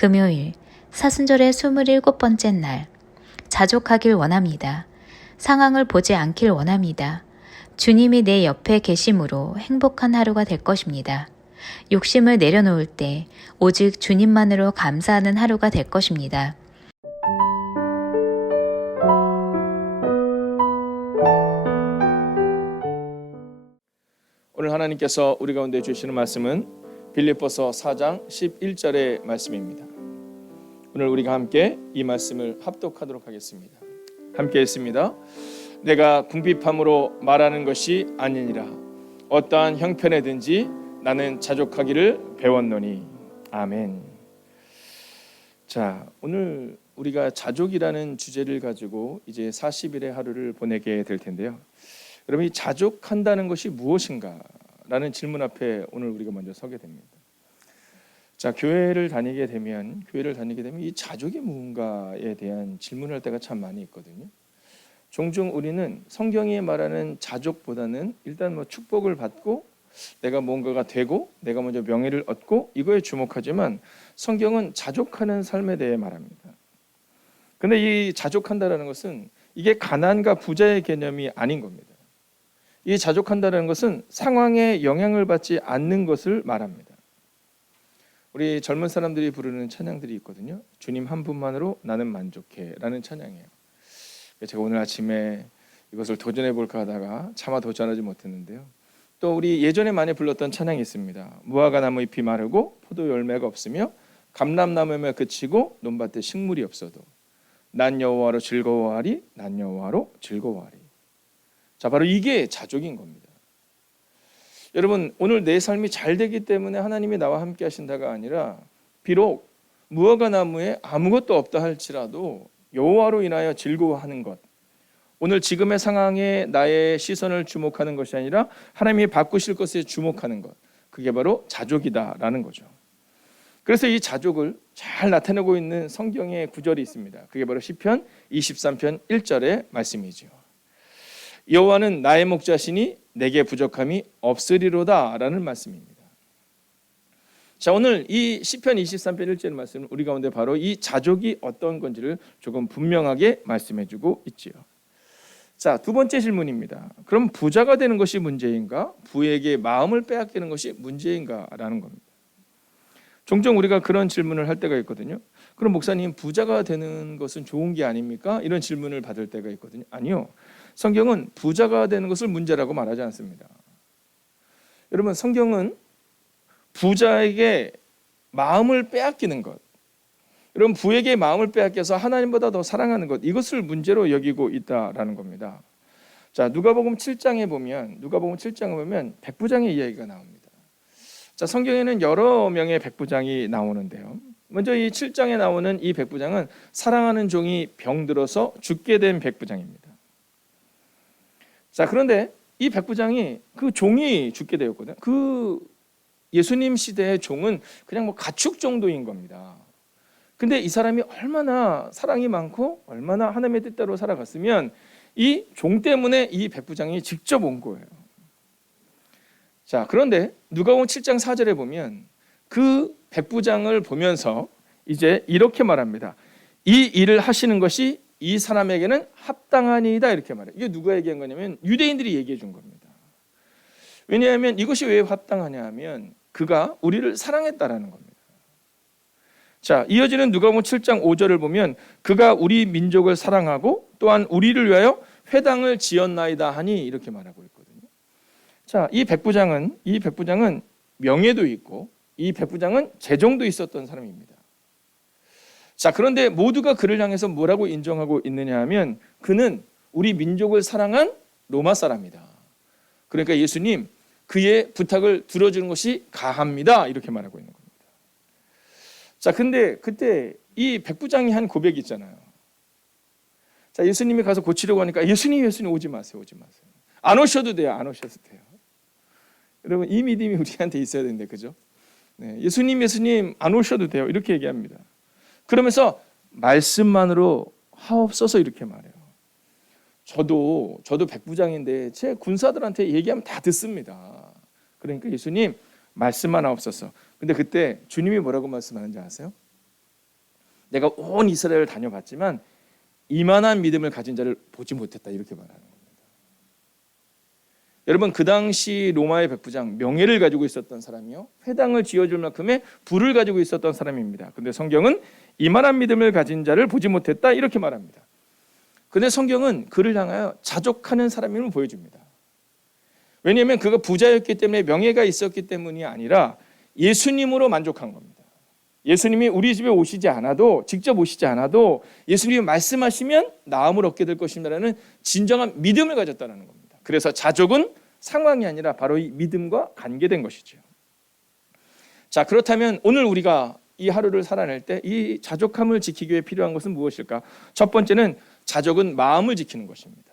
금요일, 사순절의 27번째 날. 자족하길 원합니다. 상황을 보지 않길 원합니다. 주님이 내 옆에 계심으로 행복한 하루가 될 것입니다. 욕심을 내려놓을 때 오직 주님만으로 감사하는 하루가 될 것입니다. 오늘 하나님께서 우리 가운데 주시는 말씀은 빌립보서 4장 11절의 말씀입니다. 오늘 우리가 함께 이 말씀을 합독하도록 하겠습니다. 함께 했습니다. 내가 궁핍함으로 말하는 것이 아니니라. 어떠한 형편에든지 나는 자족하기를 배웠노니. 아멘. 자, 오늘 우리가 자족이라는 주제를 가지고 이제 40일의 하루를 보내게 될 텐데요. 여러분, 이 자족한다는 것이 무엇인가? 라는 질문 앞에 오늘 우리가 먼저 서게 됩니다. 자, 교회를 다니게 되면 이 자족이 무언가에 대한 질문을 할 때가 참 많이 있거든요. 종종 우리는 성경이 말하는 자족보다는 일단 축복을 받고 내가 뭔가가 되고 내가 먼저 명예를 얻고 이거에 주목하지만 성경은 자족하는 삶에 대해 말합니다. 근데 이 자족한다라는 것은 이게 가난과 부자의 개념이 아닌 겁니다. 이 자족한다는 것은 상황에 영향을 받지 않는 것을 말합니다. 우리 젊은 사람들이 부르는 찬양들이 있거든요. 주님 한 분만으로 나는 만족해 라는 찬양이에요. 제가 오늘 아침에 이것을 도전해 볼까 하다가 차마 도전하지 못했는데요. 또 우리 예전에 많이 불렀던 찬양이 있습니다. 무화과나무 잎이 마르고 포도 열매가 없으며 감람나무에 그치고 논밭에 식물이 없어도 난 여호와로 즐거워하리. 난 여호와로 즐거워하리. 자, 바로 이게 자족인 겁니다. 여러분, 오늘 내 삶이 잘 되기 때문에 하나님이 나와 함께 하신다가 아니라 비록 무화과 나무에 아무것도 없다 할지라도 여호와로 인하여 즐거워하는 것, 오늘 지금의 상황에 나의 시선을 주목하는 것이 아니라 하나님이 바꾸실 것에 주목하는 것, 그게 바로 자족이다라는 거죠. 그래서 이 자족을 잘 나타내고 있는 성경의 구절이 있습니다. 그게 바로 시편 23편 1절의 말씀이죠. 여호와는 나의 목자시니 내게 부족함이 없으리로다 라는 말씀입니다. 자, 오늘 이 시편 23편 1절 말씀은 우리 가운데 바로 이 자족이 어떤 건지를 조금 분명하게 말씀해주고 있지요. 자, 두 번째 질문입니다. 그럼 부자가 되는 것이 문제인가? 부에게 마음을 빼앗기는 것이 문제인가? 라는 겁니다. 종종 우리가 그런 질문을 할 때가 있거든요. 그럼 목사님, 부자가 되는 것은 좋은 게 아닙니까? 이런 질문을 받을 때가 있거든요. 아니요. 성경은 부자가 되는 것을 문제라고 말하지 않습니다. 여러분, 성경은 부자에게 마음을 빼앗기는 것, 여러분 부에게 마음을 빼앗겨서 하나님보다 더 사랑하는 것, 이것을 문제로 여기고 있다라는 겁니다. 자, 누가복음 7장에 보면 백부장의 이야기가 나옵니다. 자, 성경에는 여러 명의 백부장이 나오는데요. 먼저 이 7장에 나오는 이 백부장은 사랑하는 종이 병들어서 죽게 된 백부장입니다. 자, 그런데 이 백부장이 그 종이 죽게 되었거든요. 그 예수님 시대의 종은 그냥 가축 정도인 겁니다. 근데 이 사람이 얼마나 사랑이 많고 얼마나 하나님의 뜻대로 살아갔으면 이 종 때문에 이 백부장이 직접 온 거예요. 자, 그런데 누가복음 7장 4절에 보면 그 백부장을 보면서 이제 이렇게 말합니다. 이 일을 하시는 것이 이 사람에게는 합당하니이다, 이렇게 말해요. 이게 누가 얘기한 거냐면 유대인들이 얘기해 준 겁니다. 왜냐하면 이것이 왜 합당하냐 하면 그가 우리를 사랑했다라는 겁니다. 자, 이어지는 누가복음 7장 5절을 보면 그가 우리 민족을 사랑하고 또한 우리를 위하여 회당을 지었나이다 하니 이렇게 말하고 있거든요. 자, 이 백부장은 명예도 있고 이 백부장은 재정도 있었던 사람입니다. 자, 그런데 모두가 그를 향해서 뭐라고 인정하고 있느냐 하면 그는 우리 민족을 사랑한 로마 사람이다. 그러니까 예수님, 그의 부탁을 들어주는 것이 가합니다, 이렇게 말하고 있는 겁니다. 자, 근데 그때 이 백부장이 한 고백이 있잖아요. 자, 예수님이 가서 고치려고 하니까 예수님 오지 마세요. 안 오셔도 돼요. 여러분, 이 믿음이 우리한테 있어야 되는데, 그죠? 네, 예수님 안 오셔도 돼요, 이렇게 얘기합니다. 그러면서 말씀만으로 하옵소서 이렇게 말해요. 저도 백부장인데 제 군사들한테 얘기하면 다 듣습니다. 그러니까 예수님 말씀만 하옵소서. 근데 그때 주님이 뭐라고 말씀하는지 아세요? 내가 온 이스라엘을 다녀봤지만 이만한 믿음을 가진 자를 보지 못했다 이렇게 말하는 겁니다. 여러분 그 당시 로마의 백부장 명예를 가지고 있었던 사람이요 회당을 지어줄 만큼의 부를 가지고 있었던 사람입니다. 근데 성경은 이만한 믿음을 가진 자를 보지 못했다 이렇게 말합니다. 근데 성경은 그를 향하여 자족하는 사람임을 보여줍니다. 왜냐하면 그가 부자였기 때문에 명예가 있었기 때문이 아니라 예수님으로 만족한 겁니다. 예수님이 우리 집에 오시지 않아도 직접 오시지 않아도 예수님이 말씀하시면 나음을 얻게 될 것이라는 진정한 믿음을 가졌다는 겁니다. 그래서 자족은 상황이 아니라 바로 이 믿음과 관계된 것이죠. 자, 그렇다면 오늘 우리가 이 하루를 살아낼 때 이 자족함을 지키기 위해 필요한 것은 무엇일까? 첫 번째는 자족은 마음을 지키는 것입니다.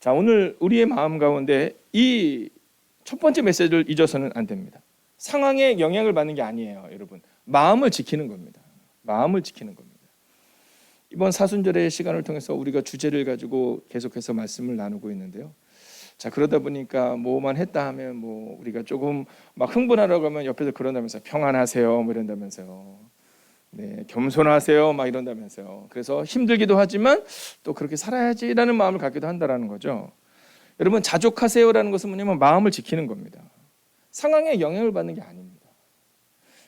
자, 오늘 우리의 마음 가운데 이 첫 번째 메시지를 잊어서는 안 됩니다. 상황에 영향을 받는 게 아니에요, 여러분. 마음을 지키는 겁니다. 마음을 지키는 겁니다. 이번 사순절의 시간을 통해서 우리가 주제를 가지고 계속해서 말씀을 나누고 있는데요. 자, 그러다 보니까 뭐만 했다 하면 뭐 우리가 조금 막 흥분하려고 하면 옆에서 그런다면서요. 평안하세요, 뭐 이런다면서요. 네, 겸손하세요, 막 이런다면서요. 그래서 힘들기도 하지만 또 그렇게 살아야지라는 마음을 갖기도 한다라는 거죠. 여러분 자족하세요라는 것은 뭐냐면 마음을 지키는 겁니다. 상황에 영향을 받는 게 아닙니다.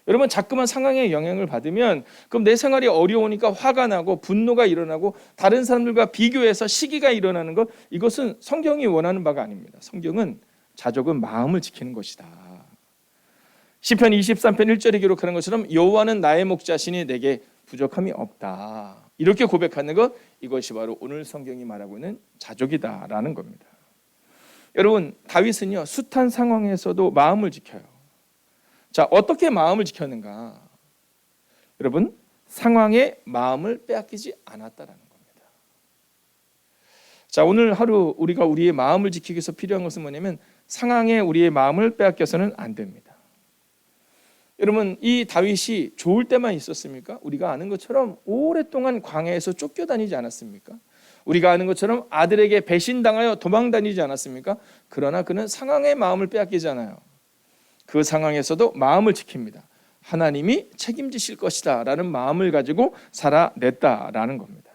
여러분 자꾸만 상황에 영향을 받으면 그럼 내 생활이 어려우니까 화가 나고 분노가 일어나고 다른 사람들과 비교해서 시기가 일어나는 것, 이것은 성경이 원하는 바가 아닙니다. 성경은 자족은 마음을 지키는 것이다. 시편 23편 1절에 기록하는 것처럼 여호와는 나의 목자시니 내게 부족함이 없다. 이렇게 고백하는 것, 이것이 바로 오늘 성경이 말하고 있는 자족이다라는 겁니다. 여러분 다윗은요 숱한 상황에서도 마음을 지켜요. 자, 어떻게 마음을 지켰는가? 여러분 상황에 마음을 빼앗기지 않았다라는 겁니다. 자, 오늘 하루 우리가 우리의 마음을 지키기 위해서 필요한 것은 뭐냐면 상황에 우리의 마음을 빼앗겨서는 안 됩니다. 여러분 이 다윗이 좋을 때만 있었습니까? 우리가 아는 것처럼 오랫동안 광야에서 쫓겨다니지 않았습니까? 우리가 아는 것처럼 아들에게 배신당하여 도망다니지 않았습니까? 그러나 그는 상황의 마음을 빼앗기잖아요. 그 상황에서도 마음을 지킵니다. 하나님이 책임지실 것이다 라는 마음을 가지고 살아냈다라는 겁니다.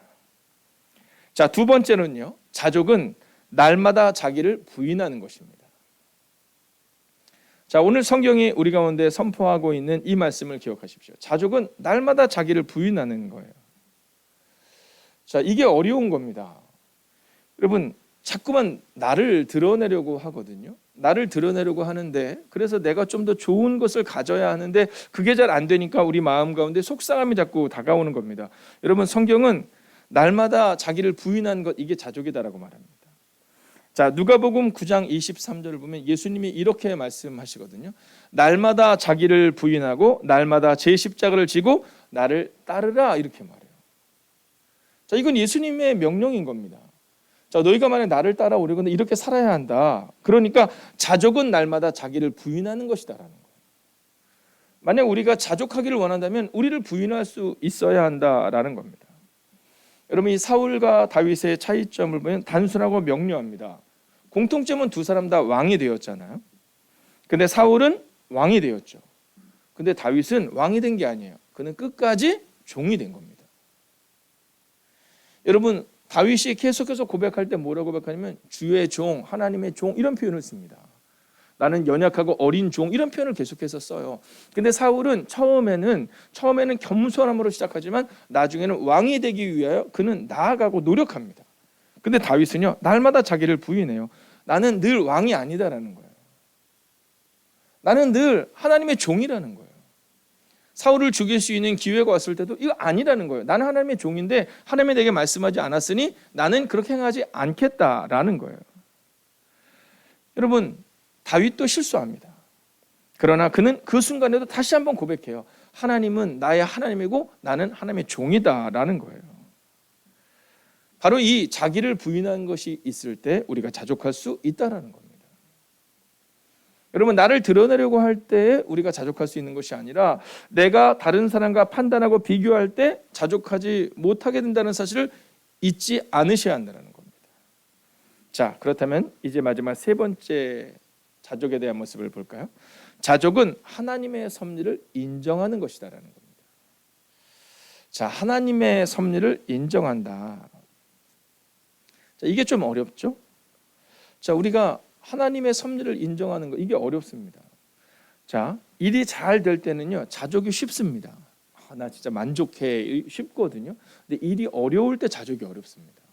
자, 두 번째는요, 자족은 날마다 자기를 부인하는 것입니다. 자, 오늘 성경이 우리 가운데 선포하고 있는 이 말씀을 기억하십시오. 자족은 날마다 자기를 부인하는 거예요. 자, 이게 어려운 겁니다. 여러분 자꾸만 나를 드러내려고 하거든요. 나를 드러내려고 하는데 그래서 내가 좀 더 좋은 것을 가져야 하는데 그게 잘 안 되니까 우리 마음 가운데 속상함이 자꾸 다가오는 겁니다. 여러분 성경은 날마다 자기를 부인한 것, 이게 자족이다라고 말합니다. 자, 누가복음 9장 23절을 보면 예수님이 이렇게 말씀하시거든요. 날마다 자기를 부인하고 날마다 제 십자가를 지고 나를 따르라 이렇게 말해요. 자, 이건 예수님의 명령인 겁니다. 자, 너희가 만약 나를 따라오려거든 이렇게 살아야 한다. 그러니까 자족은 날마다 자기를 부인하는 것이다라는 거예요. 만약 우리가 자족하기를 원한다면 우리를 부인할 수 있어야 한다라는 겁니다. 여러분 이 사울과 다윗의 차이점을 보면 단순하고 명료합니다. 공통점은 두 사람 다 왕이 되었잖아요. 근데 사울은 왕이 되었죠. 근데 다윗은 왕이 된 게 아니에요. 그는 끝까지 종이 된 겁니다. 여러분 다윗이 계속해서 고백할 때 뭐라고 고백하냐면 주의 종, 하나님의 종 이런 표현을 씁니다. 나는 연약하고 어린 종 이런 표현을 계속해서 써요. 근데 사울은 처음에는 겸손함으로 시작하지만 나중에는 왕이 되기 위하여 그는 나아가고 노력합니다. 근데 다윗은요 날마다 자기를 부인해요. 나는 늘 왕이 아니다라는 거예요. 나는 늘 하나님의 종이라는 거예요. 사울을 죽일 수 있는 기회가 왔을 때도 이거 아니라는 거예요. 나는 하나님의 종인데 하나님이 내게 말씀하지 않았으니 나는 그렇게 행하지 않겠다라는 거예요. 여러분 다윗도 실수합니다. 그러나 그는 그 순간에도 다시 한번 고백해요. 하나님은 나의 하나님이고 나는 하나님의 종이다라는 거예요. 바로 이 자기를 부인하는 것이 있을 때 우리가 자족할 수 있다라는 겁니다. 여러분 나를 드러내려고 할 때 우리가 자족할 수 있는 것이 아니라 내가 다른 사람과 판단하고 비교할 때 자족하지 못하게 된다는 사실을 잊지 않으셔야 한다는 겁니다. 자, 그렇다면 이제 마지막 세 번째 자족에 대한 모습을 볼까요? 자족은 하나님의 섭리를 인정하는 것이다라는 겁니다. 자, 하나님의 섭리를 인정한다. 자, 이게 좀 어렵죠? 자, 우리가 하나님의 섭리를 인정하는 거, 이게 어렵습니다. 자, 일이 잘 될 때는요, 자족이 쉽습니다. 나 진짜 만족해, 쉽거든요. 근데 일이 어려울 때 자족이 어렵습니다.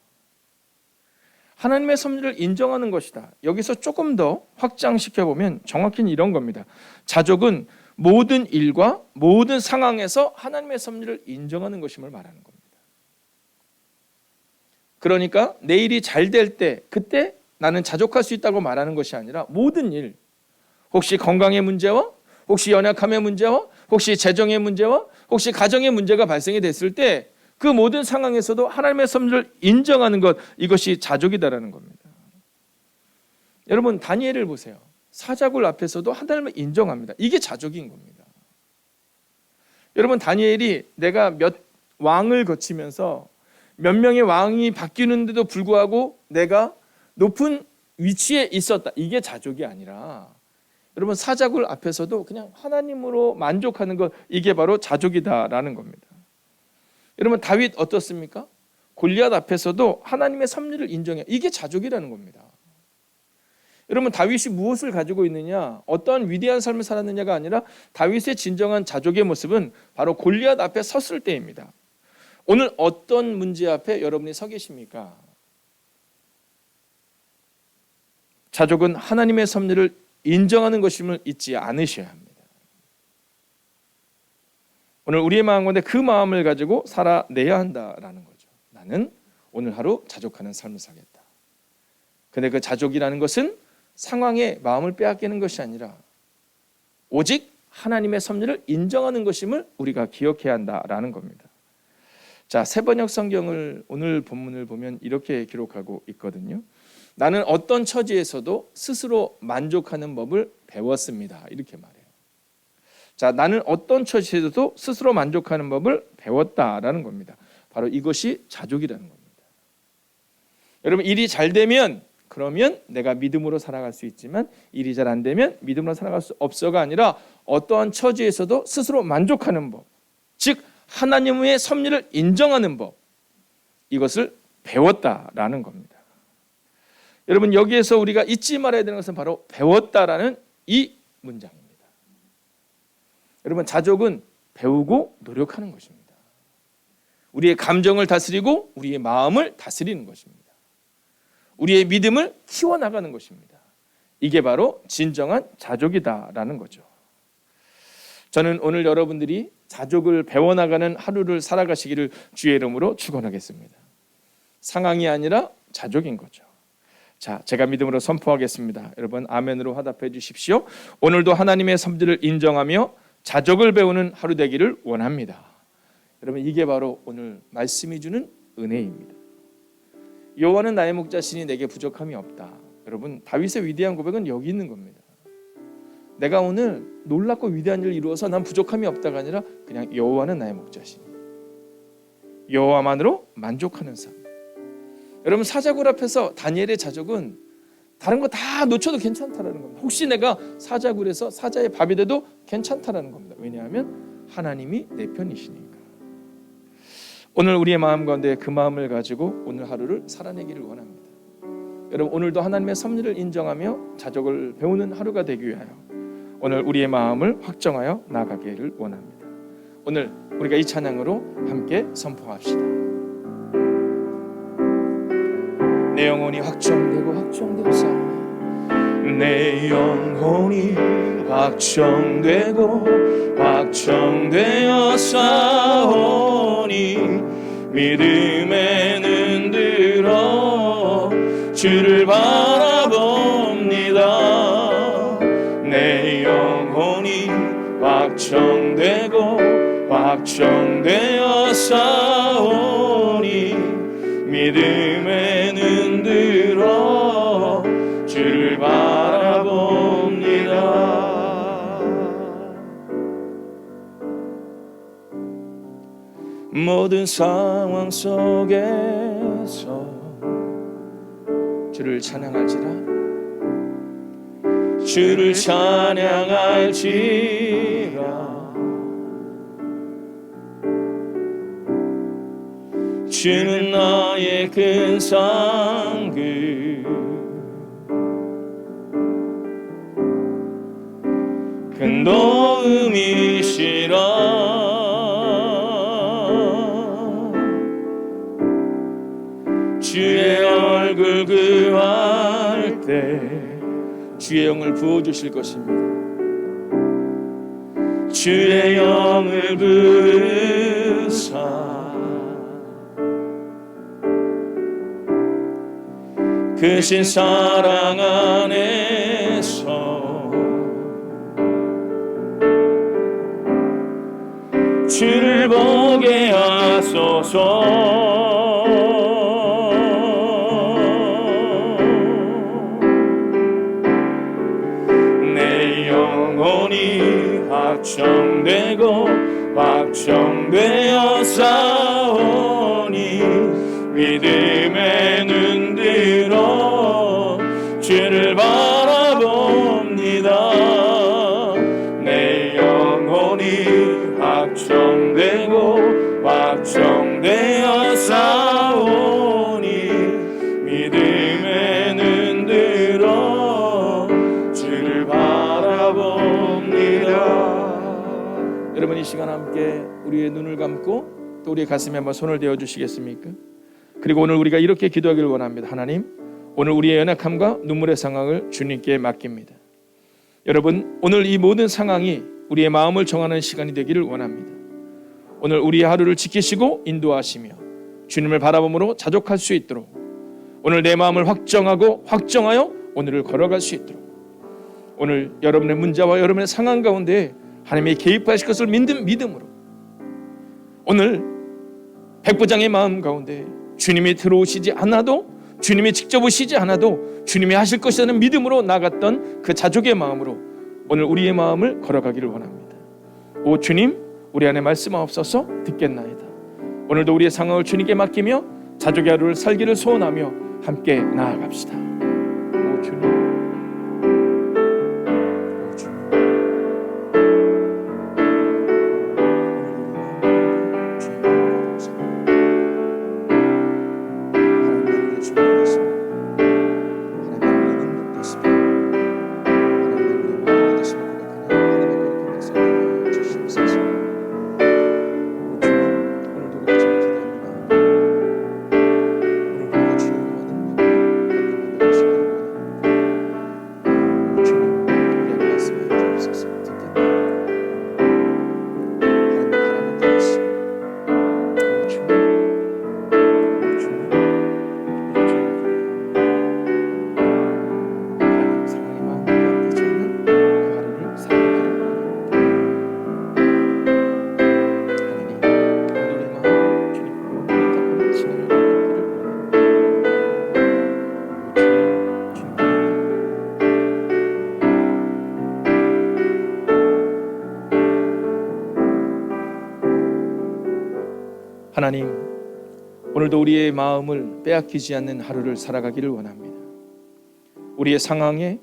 하나님의 섭리를 인정하는 것이다. 여기서 조금 더 확장시켜 보면 정확히는 이런 겁니다. 자족은 모든 일과 모든 상황에서 하나님의 섭리를 인정하는 것임을 말하는 겁니다. 그러니까 내 일이 잘 될 때, 그때 나는 자족할 수 있다고 말하는 것이 아니라 모든 일, 혹시 건강의 문제와 혹시 연약함의 문제와 혹시 재정의 문제와 혹시 가정의 문제가 발생이 됐을 때 그 모든 상황에서도 하나님의 섭리를 인정하는 것, 이것이 자족이다라는 겁니다. 여러분, 다니엘을 보세요. 사자굴 앞에서도 하나님을 인정합니다. 이게 자족인 겁니다. 여러분, 다니엘이 내가 몇 왕을 거치면서 몇 명의 왕이 바뀌는데도 불구하고 내가 높은 위치에 있었다, 이게 자족이 아니라 여러분, 사자굴 앞에서도 그냥 하나님으로 만족하는 것, 이게 바로 자족이다라는 겁니다. 여러분, 다윗 어떻습니까? 골리앗 앞에서도 하나님의 섭리를 인정해. 이게 자족이라는 겁니다. 여러분, 다윗이 무엇을 가지고 있느냐, 어떤 위대한 삶을 살았느냐가 아니라 다윗의 진정한 자족의 모습은 바로 골리앗 앞에 섰을 때입니다. 오늘 어떤 문제 앞에 여러분이 서 계십니까? 자족은 하나님의 섭리를 인정하는 것임을 잊지 않으셔야 합니다. 오늘 우리의 마음 가운데 그 마음을 가지고 살아내야 한다라는 거죠. 나는 오늘 하루 자족하는 삶을 살겠다. 근데 그 자족이라는 것은 상황에 마음을 빼앗기는 것이 아니라 오직 하나님의 섭리를 인정하는 것임을 우리가 기억해야 한다라는 겁니다. 자, 새번역 성경을 오늘 본문을 보면 이렇게 기록하고 있거든요. 나는 어떤 처지에서도 스스로 만족하는 법을 배웠습니다. 이렇게 말해요. 자, 나는 어떤 처지에서도 스스로 만족하는 법을 배웠다라는 겁니다. 바로 이것이 자족이라는 겁니다. 여러분, 일이 잘 되면 그러면 내가 믿음으로 살아갈 수 있지만 일이 잘 안 되면 믿음으로 살아갈 수 없어가 아니라 어떠한 처지에서도 스스로 만족하는 법, 즉 하나님의 섭리를 인정하는 법, 이것을 배웠다라는 겁니다. 여러분, 여기에서 우리가 잊지 말아야 되는 것은 바로 배웠다라는 이 문장입니다. 여러분, 자족은 배우고 노력하는 것입니다. 우리의 감정을 다스리고 우리의 마음을 다스리는 것입니다. 우리의 믿음을 키워나가는 것입니다. 이게 바로 진정한 자족이다라는 거죠. 저는 오늘 여러분들이 자족을 배워나가는 하루를 살아가시기를 주의 이름으로 축원하겠습니다. 상황이 아니라 자족인 거죠. 자, 제가 믿음으로 선포하겠습니다. 여러분, 아멘으로 화답해 주십시오. 오늘도 하나님의 섭리를 인정하며 자족을 배우는 하루 되기를 원합니다. 여러분, 이게 바로 오늘 말씀이 주는 은혜입니다. 여호와는 나의 목자시니 내게 부족함이 없다. 여러분, 다윗의 위대한 고백은 여기 있는 겁니다. 내가 오늘 놀랍고 위대한 일을 이루어서 난 부족함이 없다가 아니라 그냥 여호와는 나의 목자시니 여호와만으로 만족하는 삶. 여러분, 사자굴 앞에서 다니엘의 자족은 다른 거 다 놓쳐도 괜찮다라는 겁니다. 혹시 내가 사자굴에서 사자의 밥이 돼도 괜찮다라는 겁니다. 왜냐하면 하나님이 내 편이시니까. 오늘 우리의 마음 가운데 그 마음을 가지고 오늘 하루를 살아내기를 원합니다. 여러분, 오늘도 하나님의 섭리를 인정하며 자족을 배우는 하루가 되기 위하여 오늘 우리의 마음을 확정하여 나아가기를 원합니다. 오늘 우리가 이 찬양으로 함께 선포합시다. 내 영혼이 확정되고 확정되어서 내 영혼이 확정되고 확정되어 싸우니 믿음에 눈들어 주를 바라봅니다. 내 영혼이 확정되고 확정되어 싸우니 믿음에 눈들어 주를 바라봅니다. 모든 상황 속에서 주를 찬양할지라 주를 찬양할지라 주는 나의 큰 상급 큰 도움이시라 주의 얼굴 구할 때 주의 영을 부어주실 것입니다. 주의 영을 부으사 크신 사랑 안에서 주를 보게 하소서. 내 영혼이 확정되고 확정되어 싸우니 믿음의 눈 들어 주를 바라봅니다. 내 영혼이 확정되고 확정되어 싸우니 믿음의 눈 들어 주를 바라봅니다. 여러분, 이 시간 함께 우리의 눈을 감고 또 우리의 가슴에 한번 손을 대어 주시겠습니까? 그리고 오늘 우리가 이렇게 기도하기를 원합니다. 하나님, 오늘 우리의 연약함과 눈물의 상황을 주님께 맡깁니다. 여러분, 오늘 이 모든 상황이 우리의 마음을 정하는 시간이 되기를 원합니다. 오늘 우리의 하루를 지키시고 인도하시며 주님을 바라봄으로 자족할 수 있도록 오늘 내 마음을 확정하고 확정하여 오늘을 걸어갈 수 있도록 오늘 여러분의 문제와 여러분의 상황 가운데 하나님이 개입하실 것을 믿음으로 오늘 백부장의 마음 가운데 주님이 들어오시지 않아도, 주님이 직접 오시지 않아도 주님이 하실 것이라는 믿음으로 나갔던 그 자족의 마음으로 오늘 우리의 마음을 걸어가기를 원합니다. 오 주님, 우리 안에 말씀하옵소서. 듣겠나이다. 오늘도 우리의 상황을 주님께 맡기며 자족의 하루를 살기를 소원하며 함께 나아갑시다. 오 주님, 하나님, 오늘도 우리의 마음을 빼앗기지 않는 하루를 살아가기를 원합니다. 우리의 상황에,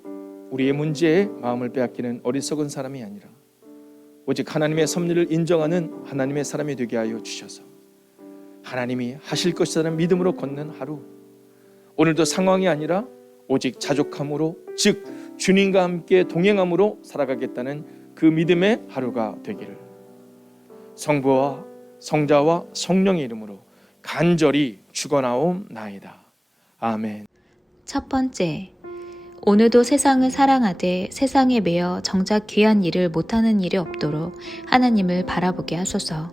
우리의 문제에 마음을 빼앗기는 어리석은 사람이 아니라 오직 하나님의 섭리를 인정하는 하나님의 사람이 되게 하여 주셔서 하나님이 하실 것이라는 믿음으로 걷는 하루, 오늘도 상황이 아니라 오직 자족함으로, 즉 주님과 함께 동행함으로 살아가겠다는 그 믿음의 하루가 되기를 성부와 성자와 성령의 이름으로 간절히 축원하옵나이다. 아멘. 첫 번째, 오늘도 세상을 사랑하되 세상에 매여 정작 귀한 일을 못하는 일이 없도록 하나님을 바라보게 하소서.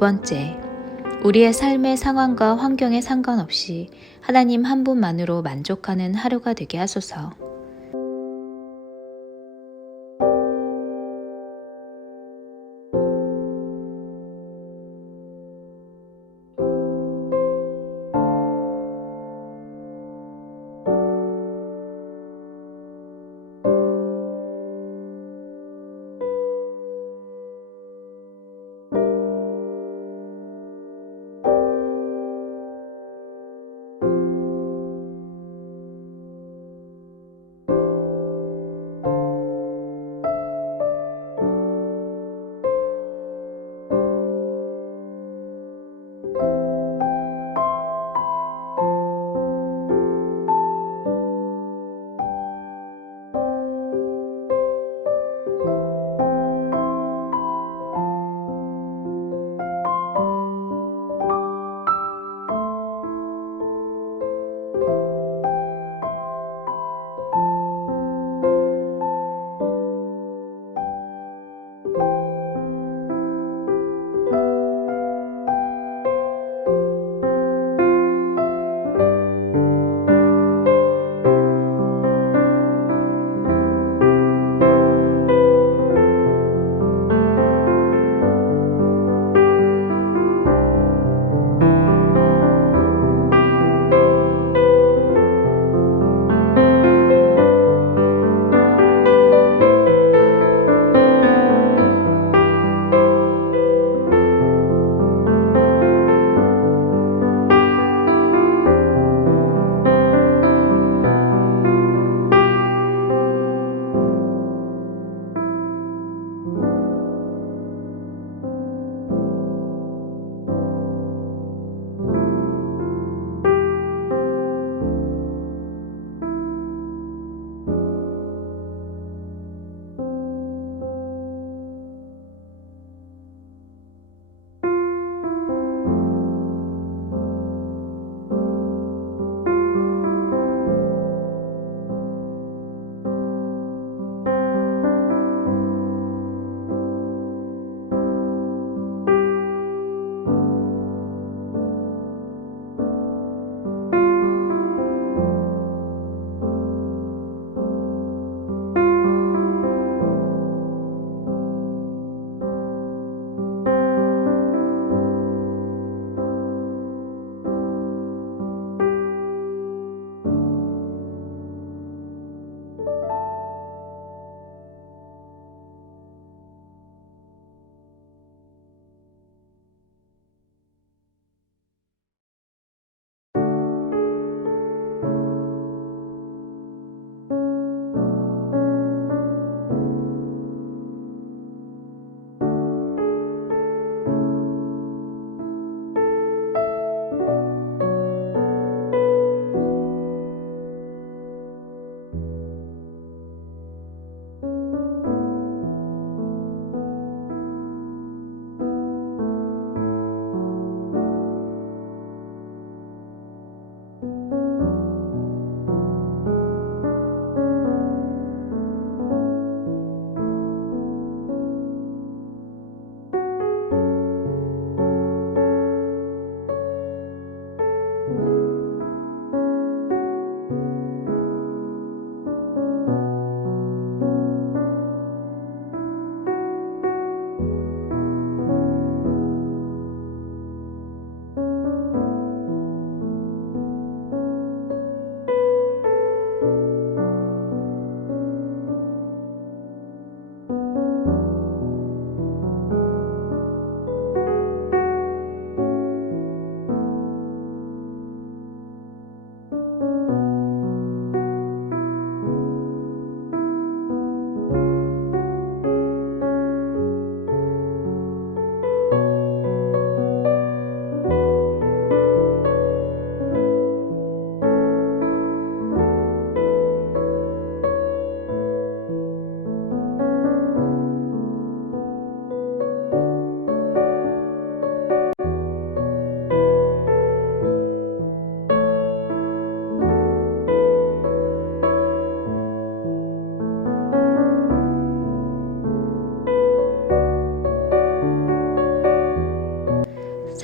번째, 우리의 삶의 상황과 환경에 상관없이 하나님 한 분만으로 만족하는 하루가 되게 하소서.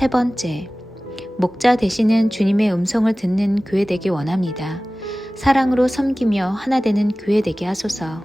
세 번째, 목자 되시는 주님의 음성을 듣는 교회 되기 원합니다. 사랑으로 섬기며 하나 되는 교회 되게 하소서.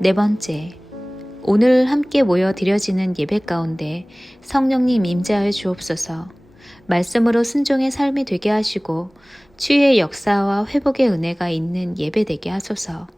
네 번째, 오늘 함께 모여 드려지는 예배 가운데 성령님 임재하여 주옵소서. 말씀으로 순종의 삶이 되게 하시고 치유의 역사와 회복의 은혜가 있는 예배 되게 하소서.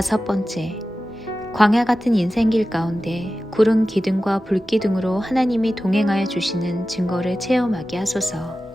5번째, 광야 같은 인생길 가운데 구름 기둥과 불 기둥으로 하나님이 동행하여 주시는 증거를 체험하게 하소서.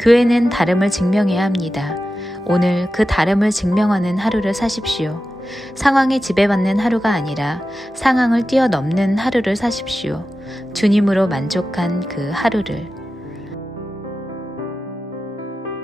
교회는 다름을 증명해야 합니다. 오늘 그 다름을 증명하는 하루를 사십시오. 상황에 지배받는 하루가 아니라 상황을 뛰어넘는 하루를 사십시오. 주님으로 만족한 그 하루를.